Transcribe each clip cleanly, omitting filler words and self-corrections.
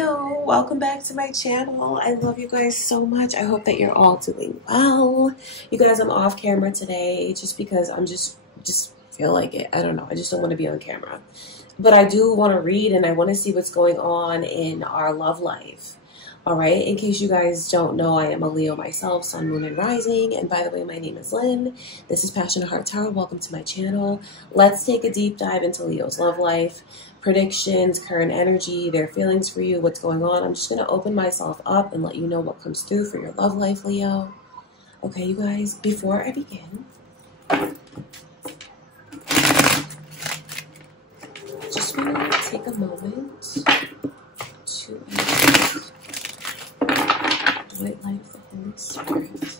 Leo, welcome back to my channel. I love you guys so much. I hope that you're all doing well. You guys, I'm off camera today just because I'm just feel like it. I don't know. I just don't want to be on camera. But I do want to read and I want to see what's going on in our love life. All right. In case you guys don't know, I am a Leo myself, sun, moon, and rising. And by the way, my name is Lynn. This is Passionate Heart Tarot. Welcome to my channel. Let's take a deep dive into Leo's love life. Predictions, current energy, their feelings for you, what's going on. I'm just going to open myself up and let you know what comes through for your love life, Leo. Okay, you guys, before I begin, just want to take a moment to ask the white light of the Holy Spirit.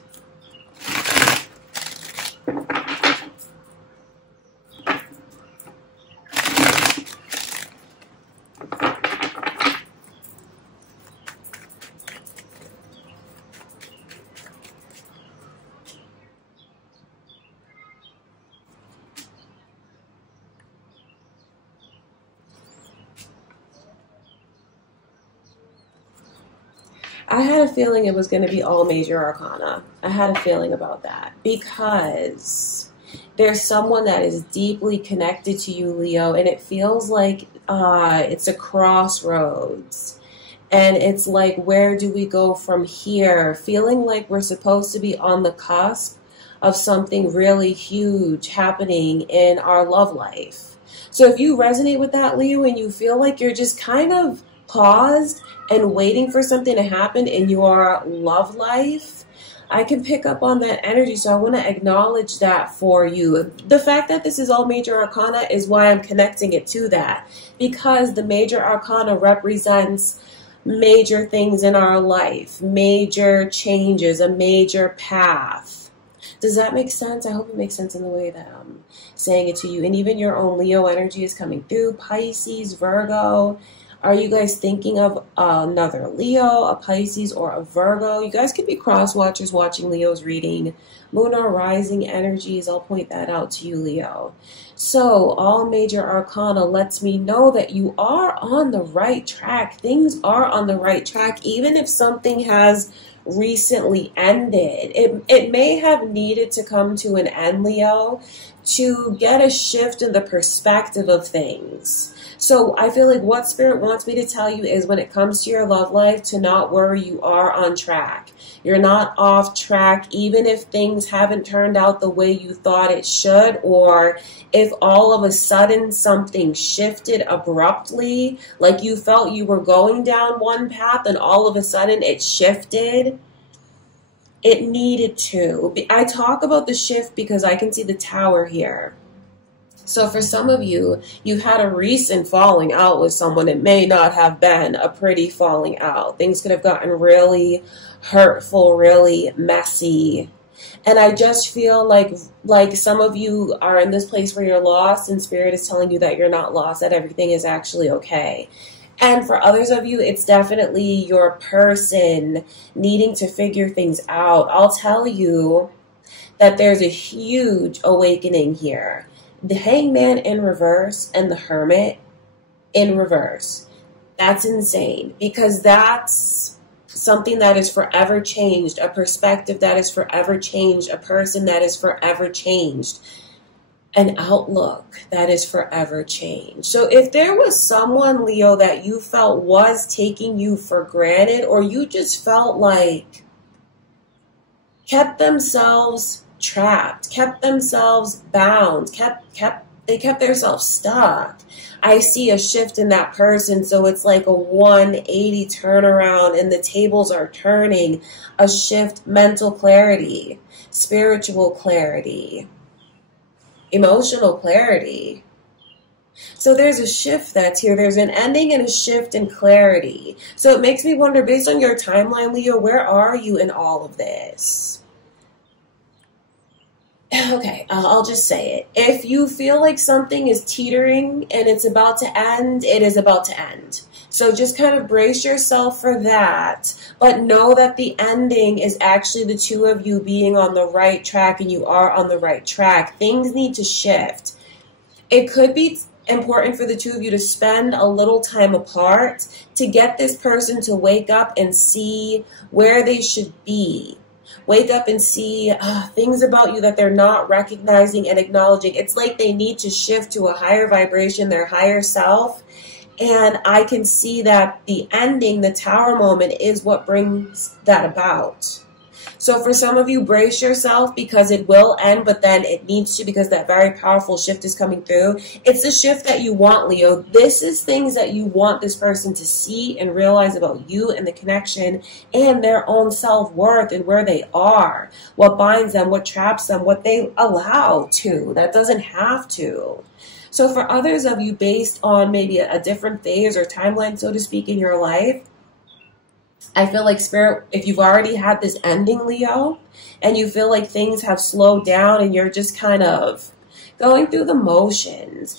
I had a feeling it was going to be all major arcana. I had a feeling about that because there's someone that is deeply connected to you, Leo, and it feels like it's a crossroads. And it's like, where do we go from here? Feeling like we're supposed to be on the cusp of something really huge happening in our love life. So if you resonate with that, Leo, and you feel like you're just kind of paused and waiting for something to happen in your love life, I can pick up on that energy. So I want to acknowledge that for you. The fact that this is all major arcana is why I'm connecting it to that, because the major arcana represents major things in our life, major changes, a major path. Does that make sense? I hope it makes sense in the way that I'm saying it to you. And even your own Leo energy is coming through. Pisces, Virgo. Are you guys thinking of another Leo, a Pisces, or a Virgo? You guys could be cross watchers watching Leo's reading. Moon or rising energies, I'll point that out to you, Leo. So all major arcana lets me know that you are on the right track. Things are on the right track, even if something has recently ended. It may have needed to come to an end, Leo, to get a shift in the perspective of things. So I feel like what Spirit wants me to tell you is when it comes to your love life, to not worry, you are on track. You're not off track, even if things haven't turned out the way you thought it should, or if all of a sudden something shifted abruptly, like you felt you were going down one path and all of a sudden it shifted. It needed to. I talk about the shift because I can see the tower here. So for some of you, you've had a recent falling out with someone. It may not have been a pretty falling out. Things could have gotten really hurtful, really messy. And I just feel like some of you are in this place where you're lost and Spirit is telling you that you're not lost, that everything is actually okay. And for others of you, it's definitely your person needing to figure things out. I'll tell you that there's a huge awakening here. The Hangman in reverse and the Hermit in reverse. That's insane, because that's something that is forever changed, a perspective that is forever changed, a person that is forever changed, an outlook that is forever changed. So if there was someone, Leo, that you felt was taking you for granted, or you just felt like kept themselves trapped, kept themselves bound, they kept themselves stuck, I see a shift in that person. So it's like a 180 turnaround and the tables are turning. A shift, mental clarity, spiritual clarity, emotional clarity. So there's a shift that's here. There's an ending and a shift in clarity. So it makes me wonder, based on your timeline, Leo, where are you in all of this? Okay, I'll just say it. If you feel like something is teetering and it's about to end, it is about to end. So just kind of brace yourself for that, but know that the ending is actually the two of you being on the right track, and you are on the right track. Things need to shift. It could be important for the two of you to spend a little time apart to get this person to wake up and see where they should be. Wake up and see things about you that they're not recognizing and acknowledging. It's like they need to shift to a higher vibration, their higher self. And I can see that the ending, the tower moment, is what brings that about. So for some of you, brace yourself because it will end, but then it needs to because that very powerful shift is coming through. It's the shift that you want, Leo. This is things that you want this person to see and realize about you and the connection and their own self-worth and where they are, what binds them, what traps them, what they allow to. That doesn't have to. So for others of you, based on maybe a different phase or timeline, so to speak, in your life, I feel like Spirit, if you've already had this ending, Leo, and you feel like things have slowed down and you're just kind of going through the motions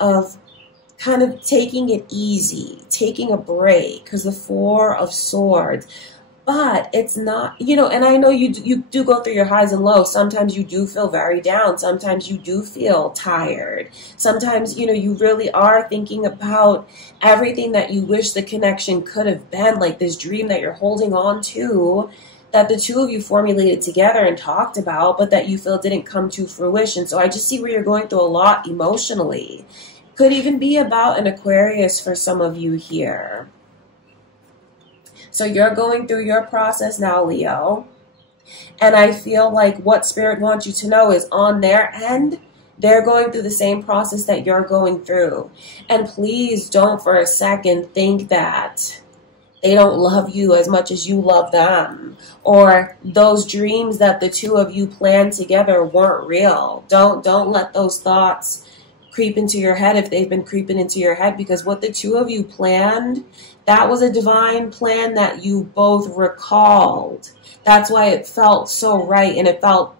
of kind of taking it easy, taking a break, because the Four of Swords. But it's not, and I know you do go through your highs and lows. Sometimes you do feel very down. Sometimes you do feel tired. Sometimes, you really are thinking about everything that you wish the connection could have been, like this dream that you're holding on to, that the two of you formulated together and talked about, but that you feel didn't come to fruition. So I just see where you're going through a lot emotionally. Could even be about an Aquarius for some of you here. So you're going through your process now, Leo. And I feel like what Spirit wants you to know is on their end, they're going through the same process that you're going through. And please don't for a second think that they don't love you as much as you love them. Or those dreams that the two of you planned together weren't real. Don't let those thoughts creep into your head if they've been creeping into your head, because what the two of you planned, that was a divine plan that you both recalled. That's why it felt so right, and it felt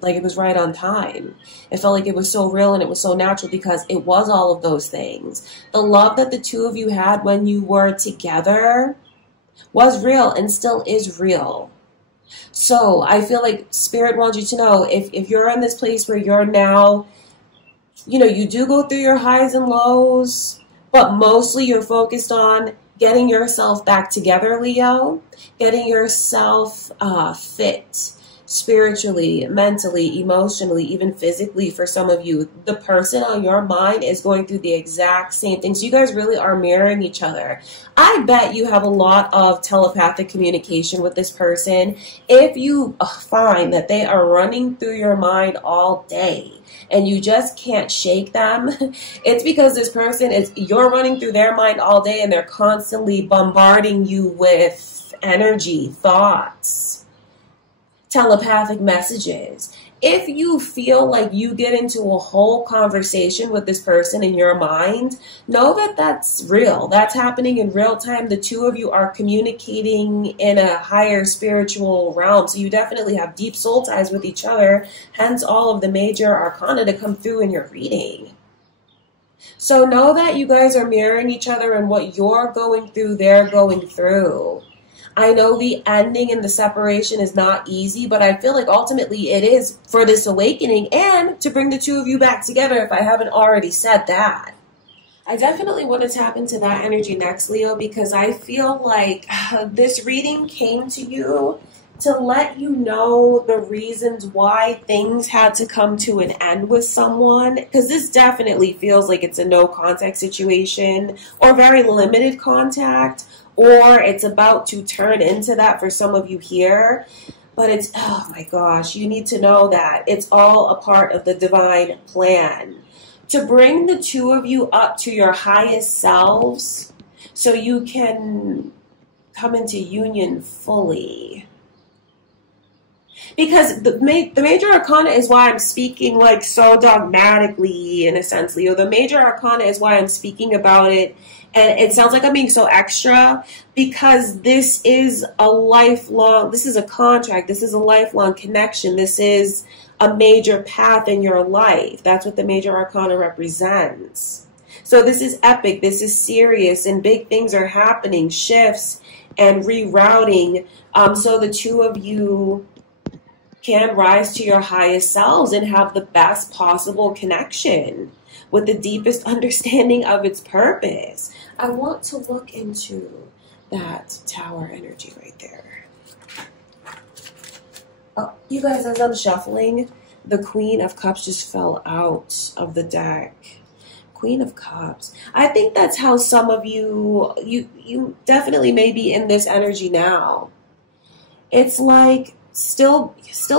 like it was right on time. It felt like it was so real and it was so natural because it was all of those things. The love that the two of you had when you were together was real and still is real. So I feel like Spirit wants you to know, if you're in this place where you're now, you do go through your highs and lows, but mostly you're focused on getting yourself back together, Leo, getting yourself fit spiritually, mentally, emotionally, even physically. For some of you, the person on your mind is going through the exact same thing. So you guys really are mirroring each other. I bet you have a lot of telepathic communication with this person. If you find that they are running through your mind all day and you just can't shake them, it's because this person you're running through their mind all day and they're constantly bombarding you with energy, thoughts, telepathic messages. If you feel like you get into a whole conversation with this person in your mind, know that that's real. That's happening in real time. The two of you are communicating in a higher spiritual realm. So you definitely have deep soul ties with each other, hence all of the major arcana to come through in your reading. So know that you guys are mirroring each other, and what you're going through, they're going through. I know the ending and the separation is not easy, but I feel like ultimately it is for this awakening and to bring the two of you back together, if I haven't already said that. I definitely want to tap into that energy next, Leo, because I feel like this reading came to you to let you know the reasons why things had to come to an end with someone, because this definitely feels like it's a no contact situation or very limited contact, or it's about to turn into that for some of you here. But it's, oh my gosh, you need to know that it's all a part of the divine plan to bring the two of you up to your highest selves so you can come into union fully. Because the major arcana is why I'm speaking like so dogmatically, in a sense, Leo. The major arcana is why I'm speaking about it. And it sounds like I'm being so extra because this is a lifelong, this is a contract, this is a lifelong connection, this is a major path in your life. That's what the major arcana represents. So this is epic, this is serious, and big things are happening, shifts and rerouting, so the two of you can rise to your highest selves and have the best possible connection. with the deepest understanding of its purpose. I want to look into that Tower energy right there. Oh, you guys, as I'm shuffling, the Queen of Cups just fell out of the deck. Queen of Cups. I think that's how some of you definitely may be in this energy now. It's like still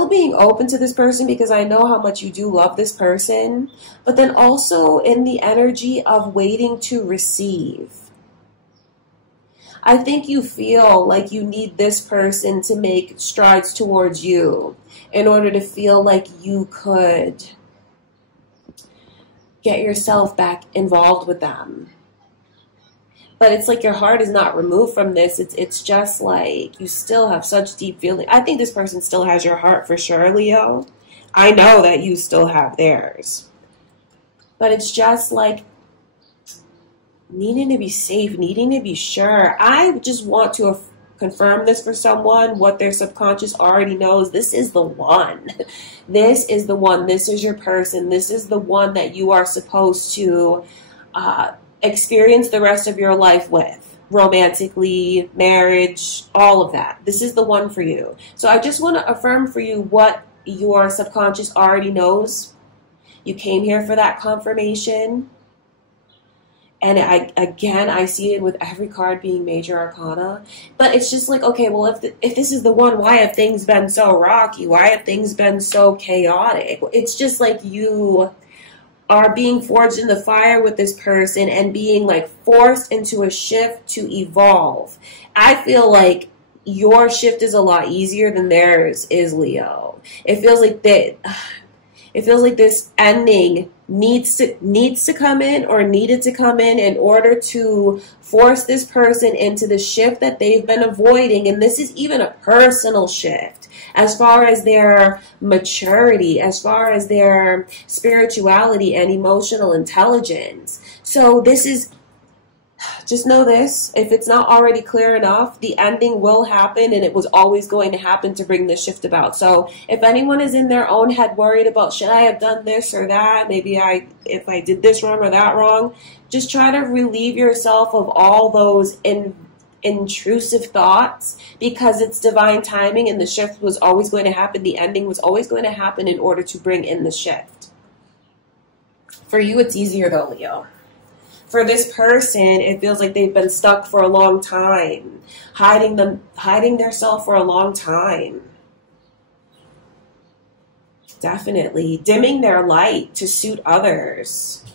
being open to this person because I know how much you do love this person, but then also in the energy of waiting to receive. I think you feel like you need this person to make strides towards you in order to feel like you could get yourself back involved with them. But it's like your heart is not removed from this. It's just like you still have such deep feeling. I think this person still has your heart for sure, Leo. I know that you still have theirs. But it's just like needing to be safe, needing to be sure. I just want to confirm this for someone, what their subconscious already knows. This is the one. This is the one. This is your person. This is the one that you are supposed to experience the rest of your life with. Romantically, marriage, all of that. This is the one for you. So I just want to affirm for you what your subconscious already knows. You came here for that confirmation. And I see it with every card being major arcana. But it's just like, okay, well, if this is the one, why have things been so rocky? Why have things been so chaotic? It's just like you are being forged in the fire with this person and being like forced into a shift to evolve. I feel like your shift is a lot easier than theirs is, Leo. It feels like that. It feels like this ending needs to come in or needed to come in order to force this person into the shift that they've been avoiding. And this is even a personal shift as far as their maturity, as far as their spirituality and emotional intelligence. So this is, just know this, if it's not already clear enough, the ending will happen, and it was always going to happen to bring this shift about. So if anyone is in their own head worried about, should I have done this or that? Maybe if I did this wrong or that wrong, just try to relieve yourself of all those intrusive thoughts, because it's divine timing and the shift was always going to happen. The ending was always going to happen in order to bring in the shift. For you, it's easier though, Leo. For this person, it feels like they've been stuck for a long time, hiding their self for a long time. Definitely. Dimming their light to suit others.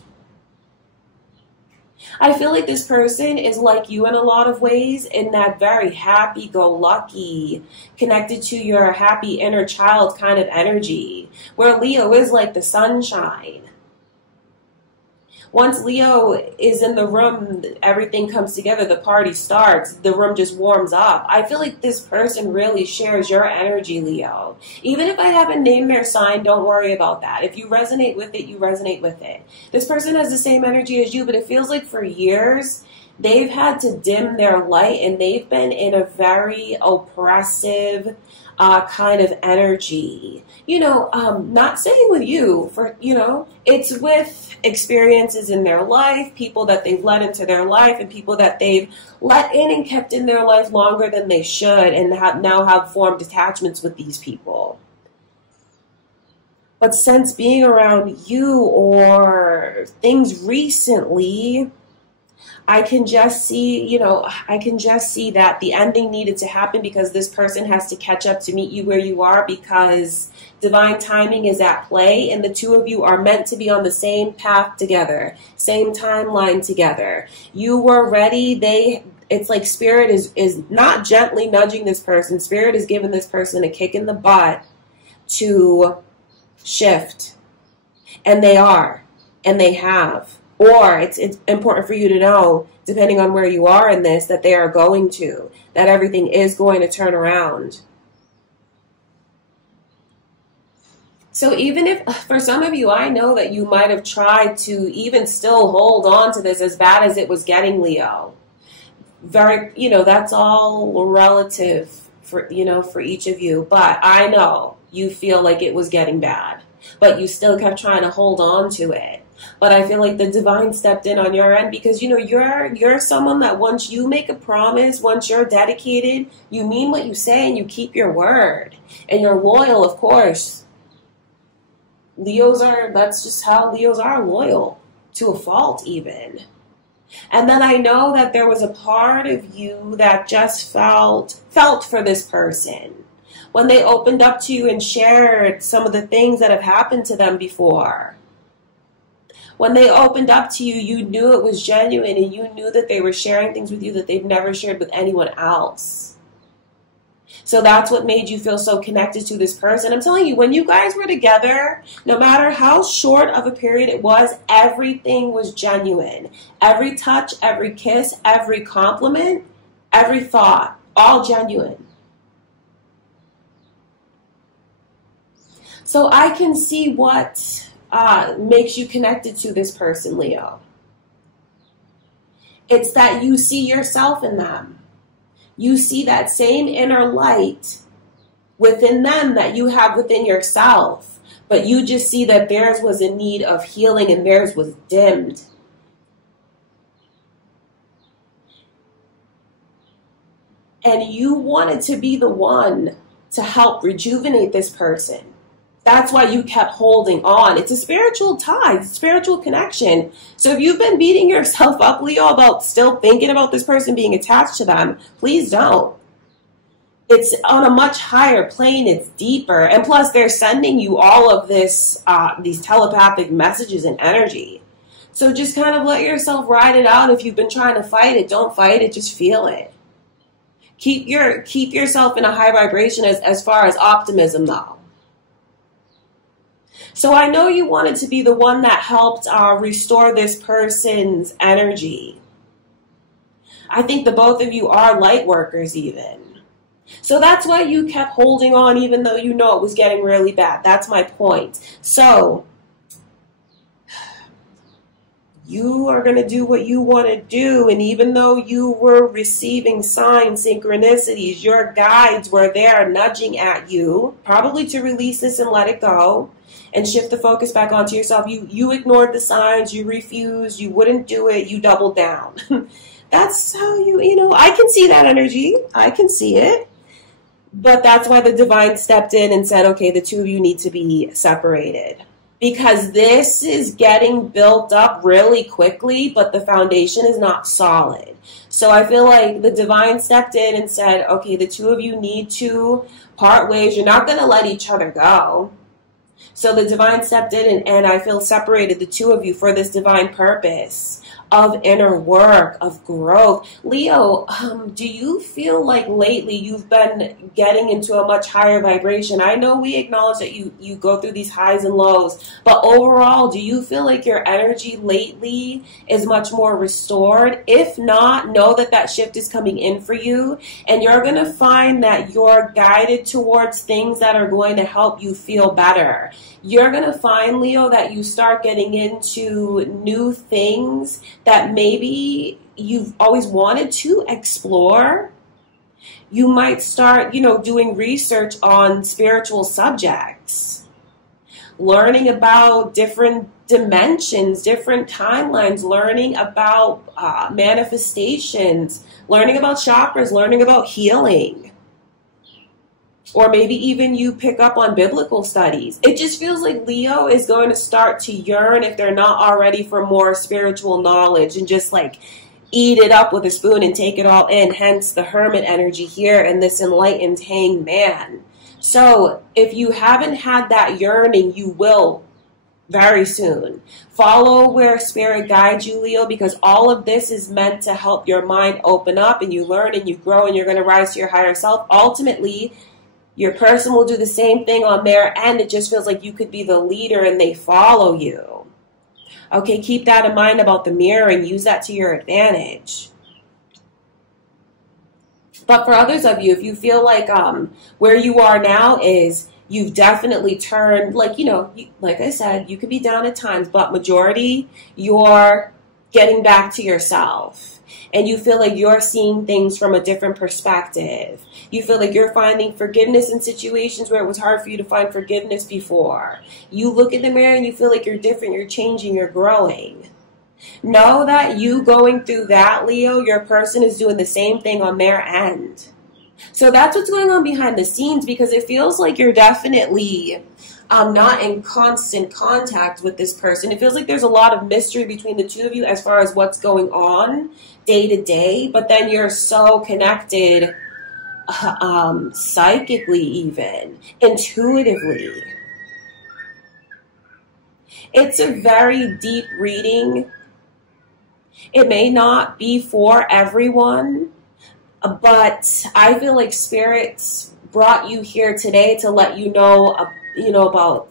I feel like this person is like you in a lot of ways, in that very happy-go-lucky, connected to your happy inner child kind of energy, where Leo is like the sunshine. Once Leo is in the room, everything comes together, the party starts, the room just warms up. I feel like this person really shares your energy, Leo. Even if I haven't named their sign, don't worry about that. If you resonate with it, you resonate with it. This person has the same energy as you, but it feels like for years, they've had to dim their light, and they've been in a very oppressive kind of energy. Not saying with you, it's with experiences in their life, people that they've let into their life, and people that they've let in and kept in their life longer than they should, and now have formed attachments with these people. But since being around you or things recently, I can just see, that the ending needed to happen because this person has to catch up to meet you where you are, because divine timing is at play, and the two of you are meant to be on the same path together, same timeline together. You were ready. It's like Spirit is not gently nudging this person. Spirit is giving this person a kick in the butt to shift. And they are, and they have. Or it's important for you to know, depending on where you are in this, that they are going to, that everything is going to turn around. So even if, for some of you, I know that you might have tried to even still hold on to this as bad as it was getting, Leo. That's all relative for each of you. But I know you feel like it was getting bad, but you still kept trying to hold on to it. But I feel like the divine stepped in on your end because, you know, you're someone that once you make a promise, once you're dedicated, you mean what you say and you keep your word. And you're loyal, of course. That's just how Leos are, loyal to a fault even. And then I know that there was a part of you that just felt for this person when they opened up to you and shared some of the things that have happened to them before. When they opened up to you, you knew it was genuine and you knew that they were sharing things with you that they've never shared with anyone else. So that's what made you feel so connected to this person. I'm telling you, when you guys were together, no matter how short of a period it was, everything was genuine. Every touch, every kiss, every compliment, every thought, all genuine. So I can see what makes you connected to this person, Leo. It's that you see yourself in them. You see that same inner light within them that you have within yourself, but you just see that theirs was in need of healing and theirs was dimmed. And you wanted to be the one to help rejuvenate this person. That's why you kept holding on. It's a spiritual tie, it's a spiritual connection. So if you've been beating yourself up, Leo, about still thinking about this person being attached to them, please don't. It's on a much higher plane. It's deeper. And plus, they're sending you all of this, these telepathic messages and energy. So just kind of let yourself ride it out. If you've been trying to fight it, don't fight it. Just feel it. Keep yourself in a high vibration as far as optimism, though. So I know you wanted to be the one that helped restore this person's energy. I think the both of you are light workers even. So that's why you kept holding on even though you know it was getting really bad. That's my point. So you are going to do what you want to do. And even though you were receiving signs, synchronicities, your guides were there nudging at you, probably to release this and let it go. And shift the focus back onto yourself. You ignored the signs, you refused, you wouldn't do it, you doubled down. That's how you know, I can see that energy. I can see it. But that's why the divine stepped in and said, okay, the two of you need to be separated. Because this is getting built up really quickly, but the foundation is not solid. So I feel like the divine stepped in and said, okay, the two of you need to part ways. You're not going to let each other go. So the divine stepped in and I feel separated the two of you for this divine purpose of inner work, of growth. Leo, do you feel like lately you've been getting into a much higher vibration? I know we acknowledge that you go through these highs and lows, but overall, do you feel like your energy lately is much more restored? If not, know that that shift is coming in for you, and you're going to find that you're guided towards things that are going to help you feel better. You're going to find, Leo, that you start getting into new things that maybe you've always wanted to explore. You might start, doing research on spiritual subjects, learning about different dimensions, different timelines, learning about manifestations, learning about chakras, learning about healing. Or maybe even you pick up on biblical studies. It just feels like Leo is going to start to yearn, if they're not already, for more spiritual knowledge and just like eat it up with a spoon and take it all in. Hence the hermit energy here and this enlightened hanged man. So if you haven't had that yearning, you will very soon. Follow where spirit guides you, Leo, because all of this is meant to help your mind open up and you learn and you grow and you're going to rise to your higher self. Ultimately, your person will do the same thing on their end. It just feels like you could be the leader and they follow you. Okay, keep that in mind about the mirror and use that to your advantage. But for others of you, if you feel like where you are now is you've definitely turned, like I said, you could be down at times, but majority, you're getting back to yourself. and you feel like you're seeing things from a different perspective. You feel like you're finding forgiveness in situations where it was hard for you to find forgiveness before. You look in the mirror and you feel like you're different, you're changing, you're growing. Know that you going through that, Leo, your person is doing the same thing on their end. So that's what's going on behind the scenes, because it feels like you're definitely not in constant contact with this person. It feels like there's a lot of mystery between the two of you as far as what's going on day to day, but then you're so connected psychically, even intuitively. It's a very deep reading. It may not be for everyone, but I feel like Spirit brought you here today to let you know, about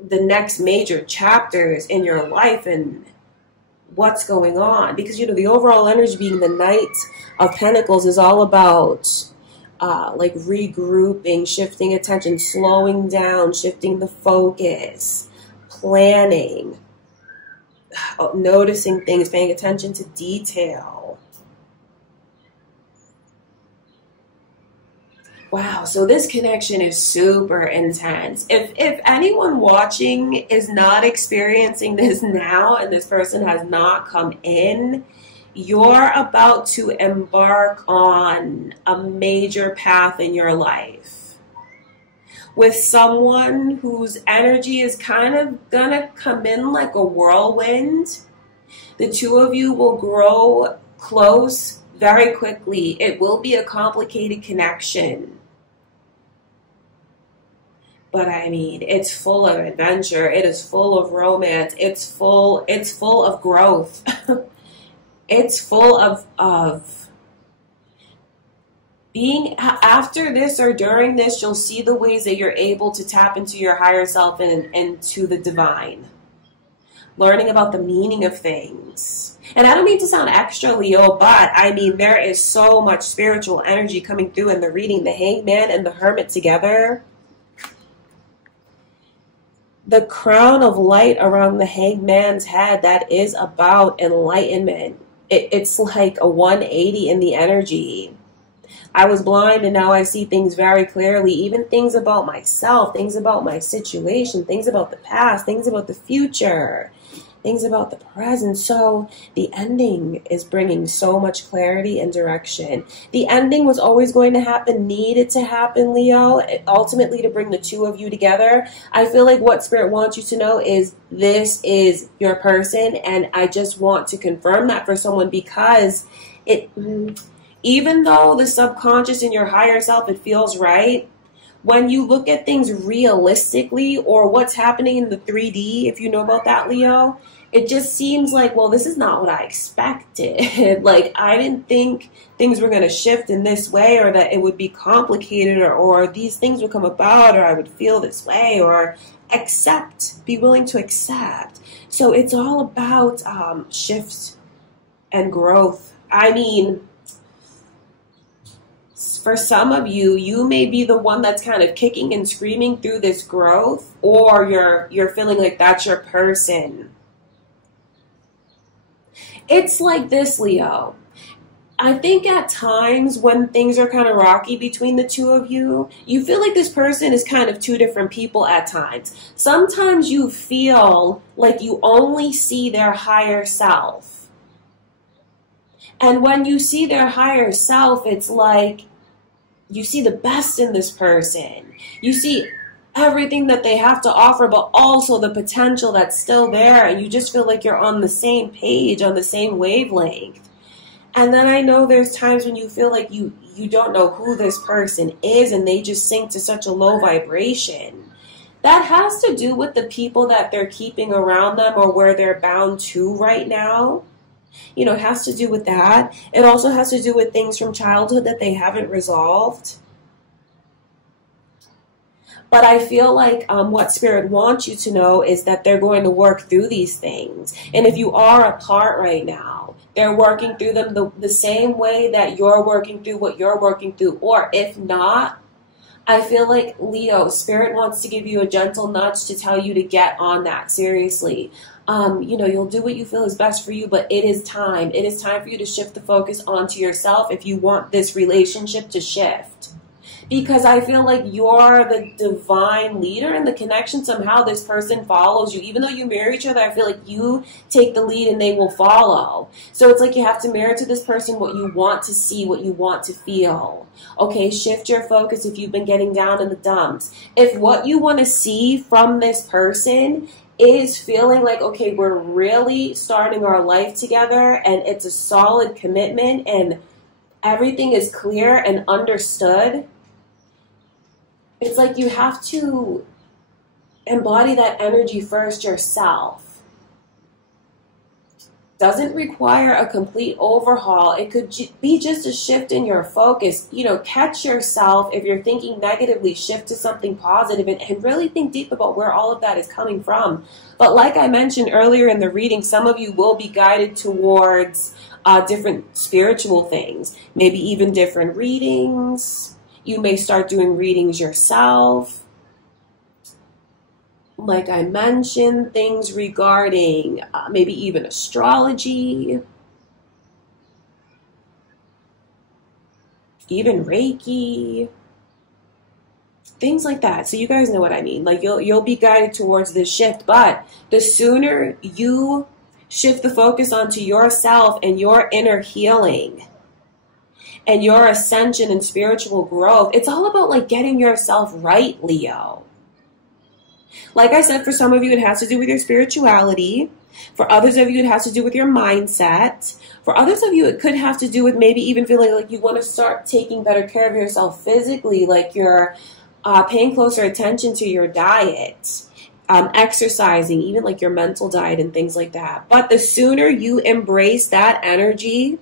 the next major chapters in your life and what's going on. Because, the overall energy being the Knight of Pentacles is all about like regrouping, shifting attention, slowing down, shifting the focus, planning, noticing things, paying attention to detail. Wow, so this connection is super intense. If anyone watching is not experiencing this now and this person has not come in, you're about to embark on a major path in your life with someone whose energy is kind of gonna come in like a whirlwind. The two of you will grow close very quickly. It will be a complicated connection. But I mean, it's full of adventure. It is full of romance. It's full of growth. It's full of being, after this or during this, you'll see the ways that you're able to tap into your higher self and to the divine. Learning about the meaning of things. And I don't mean to sound extra, Leo, but I mean, there is so much spiritual energy coming through in the reading. The Hangman and the Hermit together. The crown of light around the Hangman's head, that is about enlightenment. It's like a 180 in the energy. I was blind and now I see things very clearly, even things about myself, things about my situation, things about the past, things about the future, things about the present. So the ending is bringing so much clarity and direction. The ending was always going to happen, needed to happen, Leo, ultimately to bring the two of you together. I feel like what Spirit wants you to know is this is your person, and I just want to confirm that for someone, because even though the subconscious in your higher self, it feels right, when you look at things realistically, or what's happening in the 3D, if you know about that, Leo, it just seems like, well, this is not what I expected. Like, I didn't think things were going to shift in this way, or that it would be complicated, or these things would come about, or I would feel this way, or be willing to accept. So it's all about shift and growth. I mean, for some of you, you may be the one that's kind of kicking and screaming through this growth, or you're feeling like that's your person. It's like this, Leo. I think at times when things are kind of rocky between the two of you, you feel like this person is kind of two different people at times. Sometimes you feel like you only see their higher self. And when you see their higher self, it's like you see the best in this person. You see everything that they have to offer, but also the potential that's still there. And you just feel like you're on the same page, on the same wavelength. And then I know there's times when you feel like you don't know who this person is, and they just sink to such a low vibration. That has to do with the people that they're keeping around them, or where they're bound to right now. It has to do with that. It also has to do with things from childhood that they haven't resolved. But I feel like what Spirit wants you to know is that they're going to work through these things. And if you are apart right now, they're working through them the same way that you're working through what you're working through. Or if not, I feel like, Leo, Spirit wants to give you a gentle nudge to tell you to get on that seriously. You'll do what you feel is best for you, but it is time. It is time for you to shift the focus onto yourself if you want this relationship to shift. Because I feel like you're the divine leader in the connection. Somehow this person follows you. Even though you mirror each other, I feel like you take the lead and they will follow. So it's like you have to mirror to this person what you want to see, what you want to feel. Okay, shift your focus if you've been getting down in the dumps. If what you want to see from this person is feeling like, okay, we're really starting our life together and it's a solid commitment and everything is clear and understood, it's like you have to embody that energy first yourself. Doesn't require a complete overhaul. It could be just a shift in your focus. Catch yourself. If you're thinking negatively, shift to something positive and really think deep about where all of that is coming from. But like I mentioned earlier in the reading, some of you will be guided towards different spiritual things, maybe even different readings. You may start doing readings yourself. Like I mentioned, things regarding maybe even astrology, even Reiki, things like that. So you guys know what I mean. Like you'll be guided towards this shift, but the sooner you shift the focus onto yourself and your inner healing and your ascension and spiritual growth, it's all about like getting yourself right, Leo. Like I said, for some of you, it has to do with your spirituality. For others of you, it has to do with your mindset. For others of you, it could have to do with maybe even feeling like you want to start taking better care of yourself physically, like you're paying closer attention to your diet, exercising, even like your mental diet and things like that. But the sooner you embrace that energy,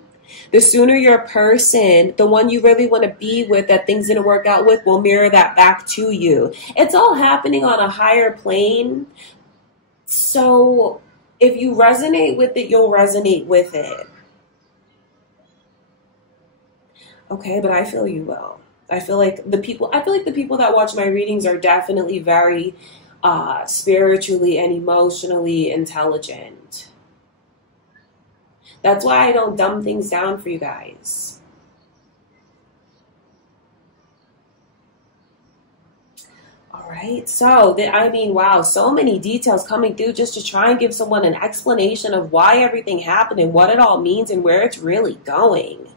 the sooner your person, the one you really want to be with, that things didn't work out with, will mirror that back to you. It's all happening on a higher plane. So if you resonate with it, you'll resonate with it. Okay, but I feel you will. I feel like the people that watch my readings are definitely very spiritually and emotionally intelligent. That's why I don't dumb things down for you guys. All right. So, wow, so many details coming through just to try and give someone an explanation of why everything happened and what it all means and where it's really going.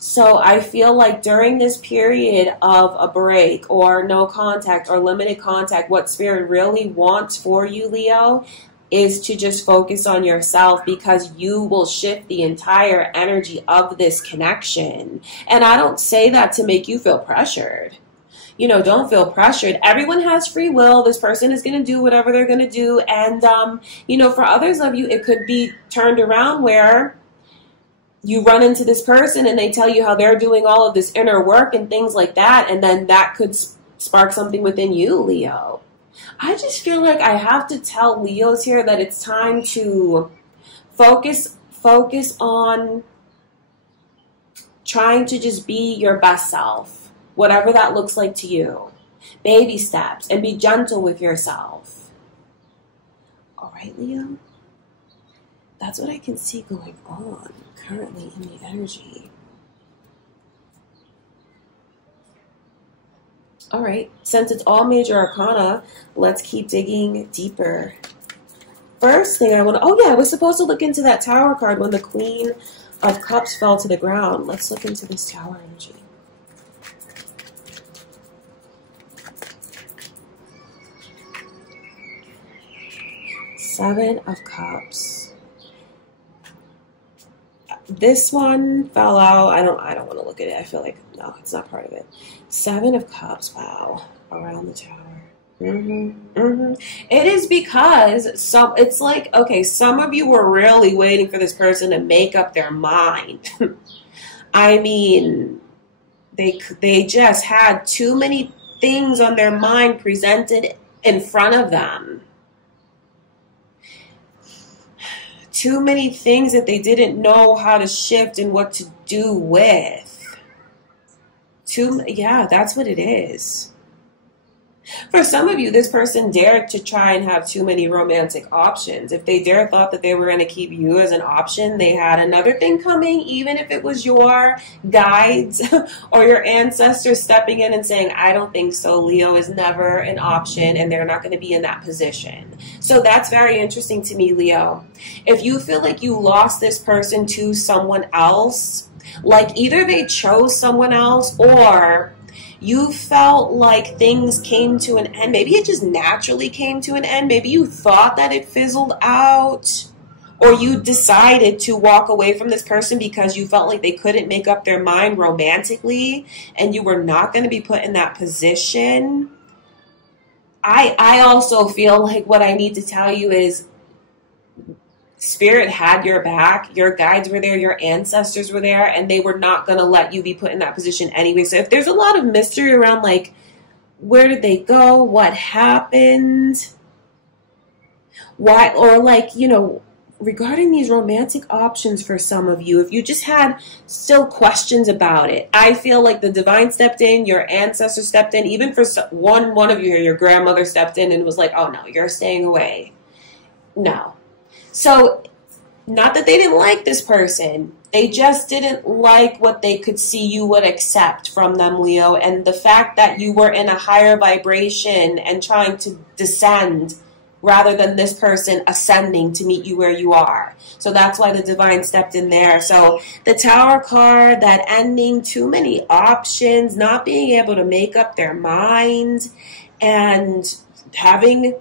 So I feel like during this period of a break or no contact or limited contact, what Spirit really wants for you, Leo, is to just focus on yourself, because you will shift the entire energy of this connection. And I don't say that to make you feel pressured. Don't feel pressured. Everyone has free will. This person is going to do whatever they're going to do. And, for others of you, it could be turned around where you run into this person and they tell you how they're doing all of this inner work and things like that. And then that could spark something within you, Leo. I just feel like I have to tell Leos here that it's time to focus on trying to just be your best self, whatever that looks like to you. Baby steps, and be gentle with yourself. All right, Leo? That's what I can see going on currently in the energy. All right, since it's all major arcana, let's keep digging deeper. First thing I was supposed to look into that Tower card when the Queen of Cups fell to the ground. Let's look into this Tower energy. Seven of Cups. This one fell out. I don't want to look at it. I feel like, no, it's not part of it. Seven of Cups, wow, around the Tower. It is because it's like, okay, some of you were really waiting for this person to make up their mind. I mean, they just had too many things on their mind presented in front of them. Too many things that they didn't know how to shift and what to do with. Yeah, that's what it is. For some of you, this person dared to try and have too many romantic options. If they dare thought that they were going to keep you as an option, they had another thing coming, even if it was your guides or your ancestors stepping in and saying, I don't think so. Leo is never an option and they're not going to be in that position. So that's very interesting to me, Leo. If you feel like you lost this person to someone else, like either they chose someone else or you felt like things came to an end. Maybe it just naturally came to an end. Maybe you thought that it fizzled out, or you decided to walk away from this person because you felt like they couldn't make up their mind romantically and you were not going to be put in that position. I also feel like what I need to tell you is Spirit had your back. Your guides were there. Your ancestors were there. And they were not going to let you be put in that position anyway. So if there's a lot of mystery around, like, where did they go? What happened? Why? Or, like, you know, regarding these romantic options for some of you, if you just had still questions about it, I feel like the divine stepped in, your ancestor stepped in, even for one of you here, your grandmother stepped in and was like, oh, no, you're staying away. No. So, not that they didn't like this person. They just didn't like what they could see you would accept from them, Leo. And the fact that you were in a higher vibration and trying to descend rather than this person ascending to meet you where you are. So that's why the divine stepped in there. So the Tower card, that ending, too many options, not being able to make up their mind, and having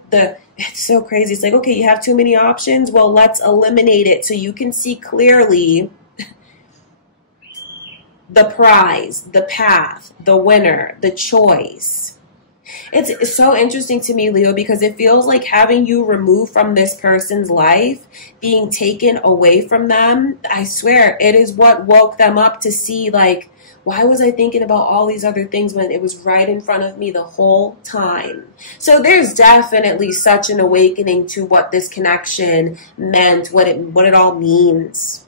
it's so crazy. It's like, okay, you have too many options. Well, let's eliminate it so you can see clearly the prize, the path, the winner, the choice. It's so interesting to me, Leo, because it feels like having you removed from this person's life, being taken away from them, I swear, it is what woke them up to see, like, why was I thinking about all these other things when it was right in front of me the whole time? So there's definitely such an awakening to what this connection meant, what it all means.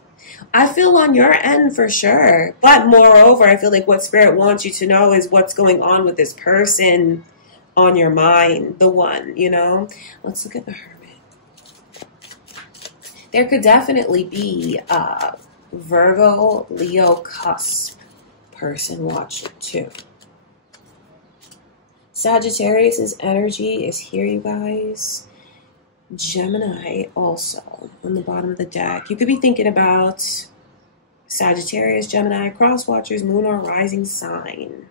I feel on your end for sure. But moreover, I feel like what Spirit wants you to know is what's going on with this person on your mind, the one, you know? Let's look at the Hermit. There could definitely be a Virgo, Leo cusp person watching too. Sagittarius's energy is here, you guys. Gemini also on the bottom of the deck. You could be thinking about Sagittarius, Gemini, cross watchers, moon or rising sign.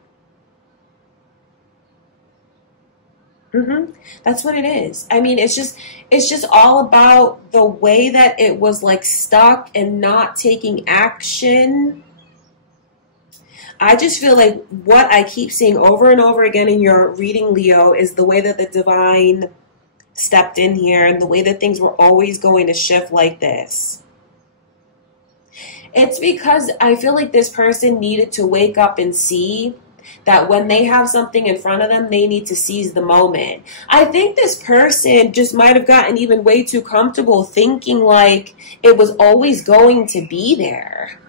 That's what it is. I mean, it's just all about the way that it was like stuck and not taking action. I just feel like what I keep seeing over and over again in your reading, Leo, is the way that the divine stepped in here and the way that things were always going to shift like this. It's because I feel like this person needed to wake up and see that when they have something in front of them, they need to seize the moment. I think this person just might have gotten even way too comfortable thinking like it was always going to be there.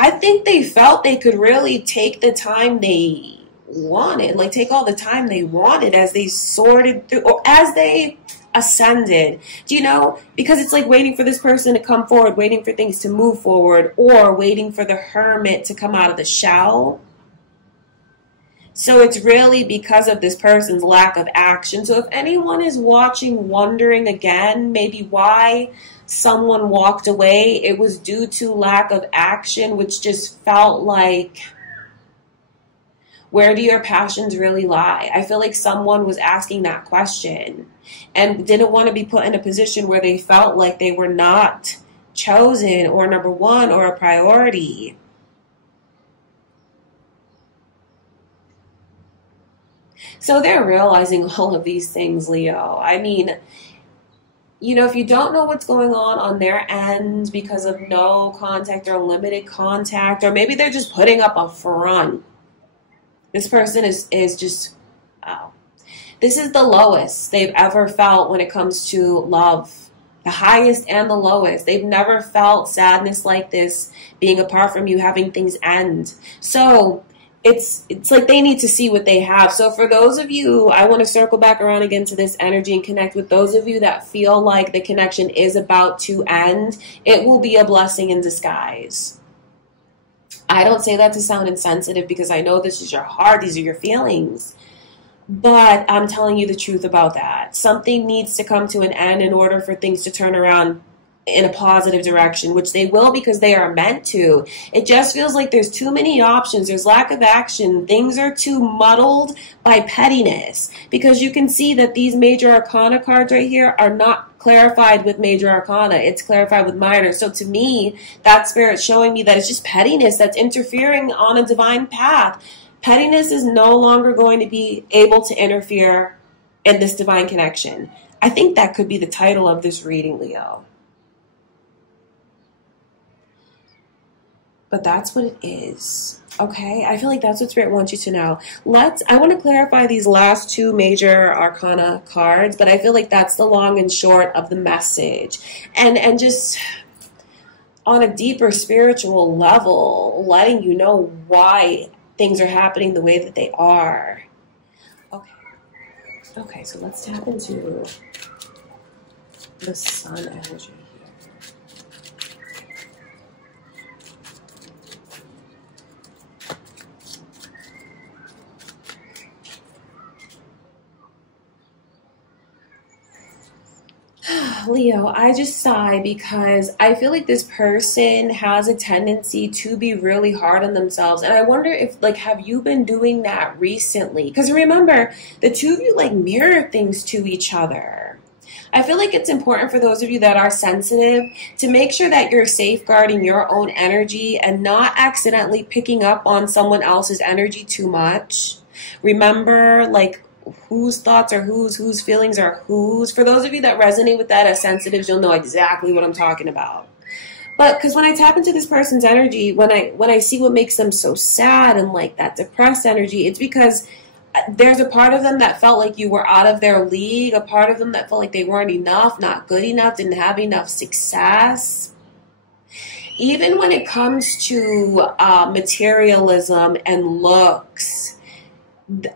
I think they felt they could really take the time they wanted, like take all the time they wanted as they sorted through, or as they ascended. Do you know? Because it's like waiting for this person to come forward, waiting for things to move forward, or waiting for the Hermit to come out of the shell. So it's really because of this person's lack of action. So if anyone is watching, wondering again, maybe why someone walked away, it was due to lack of action, which just felt like, where do your passions really lie? I feel like someone was asking that question and didn't want to be put in a position where they felt like they were not chosen or number one or a priority. So they're realizing all of these things, Leo. I mean, you know, if you don't know what's going on their end because of no contact or limited contact, or maybe they're just putting up a front. This person is just, oh, this is the lowest they've ever felt when it comes to love. The highest and the lowest. They've never felt sadness like this, being apart from you, having things end. So it's like they need to see what they have. So for those of you, I want to circle back around again to this energy and connect with those of you that feel like the connection is about to end. It will be a blessing in disguise. I don't say that to sound insensitive because I know this is your heart, these are your feelings. But I'm telling you the truth about that. Something needs to come to an end in order for things to turn around in a positive direction, which they will because they are meant to. It just feels like there's too many options. There's lack of action. Things are too muddled by pettiness, because you can see that these major arcana cards right here are not clarified with major arcana. It's clarified with minor. So to me, that spirit's showing me that it's just pettiness that's interfering on a divine path. Pettiness is no longer going to be able to interfere in this divine connection. I think that could be the title of this reading, Leo. But that's what it is. Okay? I feel like that's what Spirit wants you to know. I want to clarify these last two major arcana cards, but I feel like that's the long and short of the message. And just on a deeper spiritual level, letting you know why things are happening the way that they are. Okay. Okay, so let's tap into the sun energy. Leo, I just sigh because I feel like this person has a tendency to be really hard on themselves. And I wonder if, like, have you been doing that recently? Because remember, the two of you, like, mirror things to each other. I feel like it's important for those of you that are sensitive to make sure that you're safeguarding your own energy and not accidentally picking up on someone else's energy too much. Remember, like, whose thoughts are whose feelings are whose. For those of you that resonate with that as sensitives, you'll know exactly what I'm talking about. But because when I tap into this person's energy, when I see what makes them so sad and like that depressed energy, it's because there's a part of them that felt like you were out of their league, a part of them that felt like they weren't enough, not good enough, didn't have enough success. Even when it comes to materialism and looks,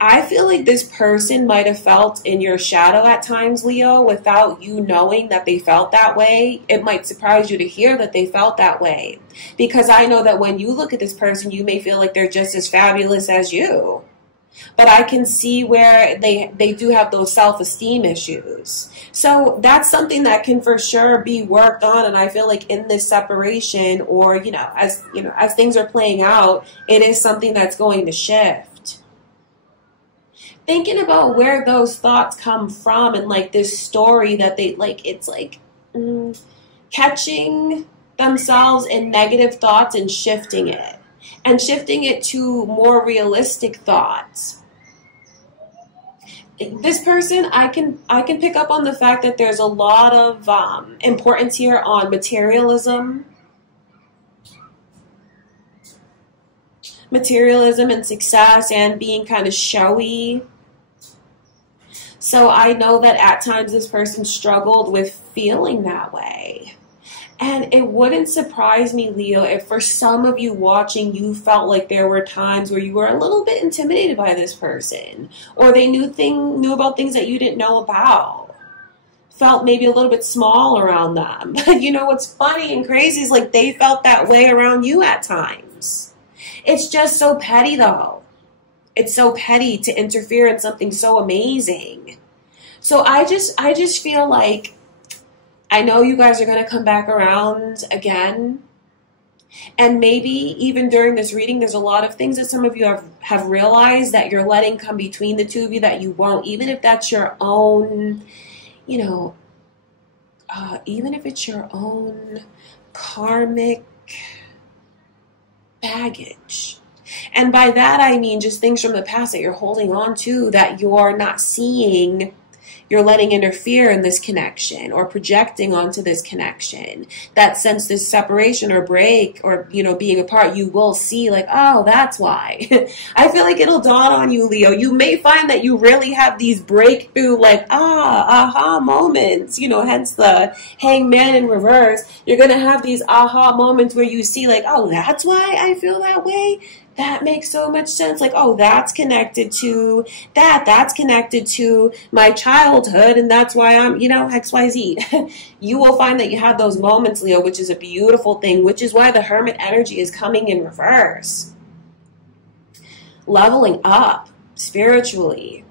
I feel like this person might have felt in your shadow at times, Leo, without you knowing that they felt that way. It might surprise you to hear that they felt that way. Because I know that when you look at this person, you may feel like they're just as fabulous as you. But I can see where they do have those self-esteem issues. So that's something that can for sure be worked on. And I feel like in this separation, or, as things are playing out, it is something that's going to shift. Thinking about where those thoughts come from and like this story that they like, it's like catching themselves in negative thoughts and shifting it to more realistic thoughts. This person, I can pick up on the fact that there's a lot of importance here on materialism and success and being kind of showy. So I know that at times this person struggled with feeling that way. And it wouldn't surprise me, Leo, if for some of you watching, you felt like there were times where you were a little bit intimidated by this person, or they knew about things that you didn't know about. Felt maybe a little bit small around them. But what's funny and crazy is like they felt that way around you at times. It's just so petty, though. It's so petty to interfere in something so amazing. So I just feel like, I know you guys are going to come back around again. And maybe even during this reading, there's a lot of things that some of you have realized that you're letting come between the two of you that you won't, even if that's your own, even if it's your own karmic baggage. And by that, I mean just things from the past that you're holding on to that you're not seeing, you're letting interfere in this connection or projecting onto this connection. That since this separation or break or, being apart, you will see like, oh, that's why. I feel like it'll dawn on you, Leo. You may find that you really have these breakthrough, like, aha moments, hence the hangman in reverse. You're going to have these aha moments where you see like, oh, that's why I feel that way. That makes so much sense. Like, oh, that's connected to that. That's connected to my childhood, and that's why I'm, XYZ. You will find that you have those moments, Leo, which is a beautiful thing, which is why the Hermit energy is coming in reverse. Leveling up spiritually,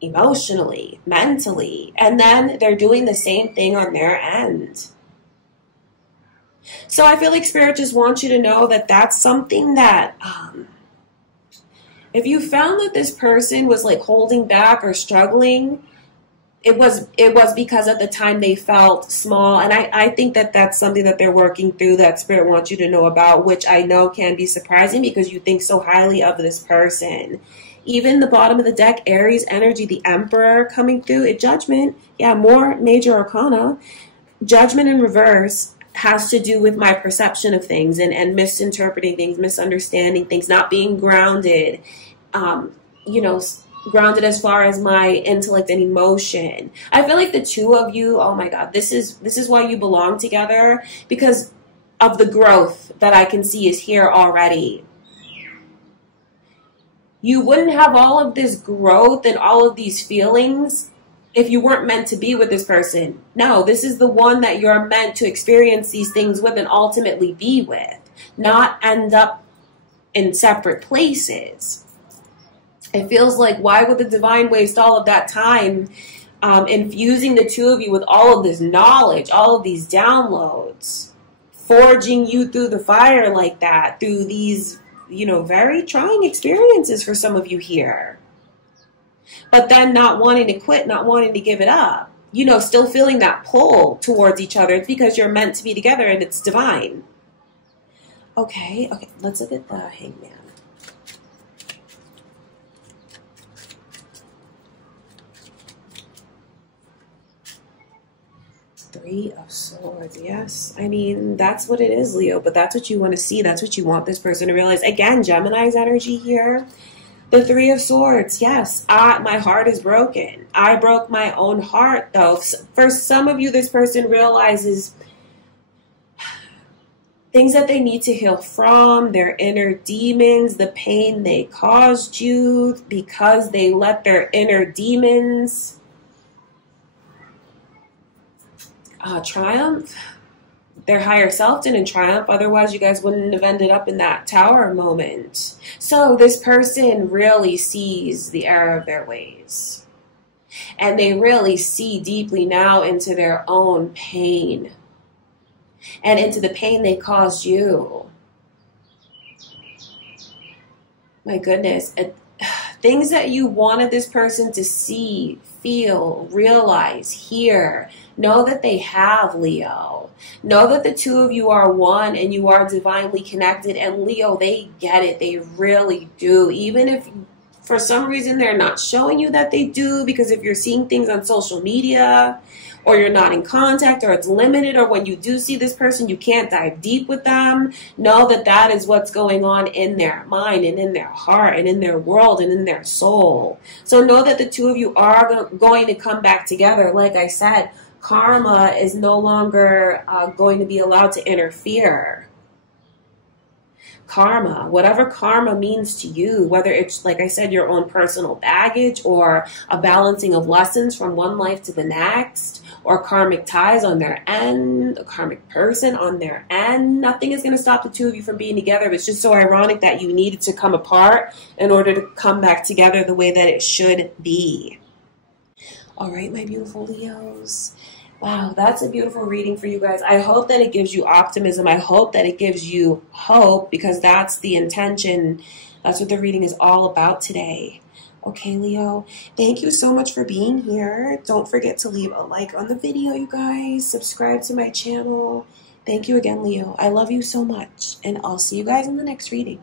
emotionally, mentally, and then they're doing the same thing on their end. So I feel like Spirit just wants you to know that that's something that if you found that this person was like holding back or struggling, it was because at the time they felt small. And I think that that's something that they're working through, that Spirit wants you to know about, which I know can be surprising because you think so highly of this person. Even the bottom of the deck, Aries energy, the Emperor coming through, Judgment. Yeah, more major arcana. Judgment in reverse has to do with my perception of things and misinterpreting things, misunderstanding things, not being grounded, grounded as far as my intellect and emotion. I feel like the two of you, oh my God, this is why you belong together, because of the growth that I can see is here already. You wouldn't have all of this growth and all of these feelings if you weren't meant to be with this person. No, this is the one that you're meant to experience these things with and ultimately be with, not end up in separate places. It feels like, why would the divine waste all of that time infusing the two of you with all of this knowledge, all of these downloads, forging you through the fire like that, through these, very trying experiences for some of you here. But then not wanting to quit, not wanting to give it up, still feeling that pull towards each other. It's because you're meant to be together and it's divine. Okay, let's look at the Hangman. Three of Swords, yes. I mean, that's what it is, Leo, but that's what you want to see. That's what you want this person to realize. Again, Gemini's energy here. The Three of Swords, yes. My heart is broken. I broke my own heart, though. For some of you, this person realizes things that they need to heal from, their inner demons, the pain they caused you because they let their inner demons triumph. Their higher self didn't triumph. Otherwise, you guys wouldn't have ended up in that tower moment. So this person really sees the error of their ways. And they really see deeply now into their own pain. And into the pain they caused you. My goodness. Things that you wanted this person to see, feel, realize, hear. Know that they have, Leo. Know that the two of you are one and you are divinely connected. And Leo, they get it. They really do. Even if for some reason they're not showing you that they do, because if you're seeing things on social media or you're not in contact or it's limited, or when you do see this person, you can't dive deep with them, know that that is what's going on in their mind and in their heart and in their world and in their soul. So know that the two of you are going to come back together. Like I said, karma is no longer going to be allowed to interfere. Karma, whatever karma means to you, whether it's, like I said, your own personal baggage or a balancing of lessons from one life to the next, or karmic ties on their end, a karmic person on their end, nothing is going to stop the two of you from being together. It's just so ironic that you needed to come apart in order to come back together the way that it should be. All right, my beautiful Leos. Wow, that's a beautiful reading for you guys. I hope that it gives you optimism. I hope that it gives you hope, because that's the intention. That's what the reading is all about today. Okay, Leo, thank you so much for being here. Don't forget to leave a like on the video, you guys. Subscribe to my channel. Thank you again, Leo. I love you so much, and I'll see you guys in the next reading.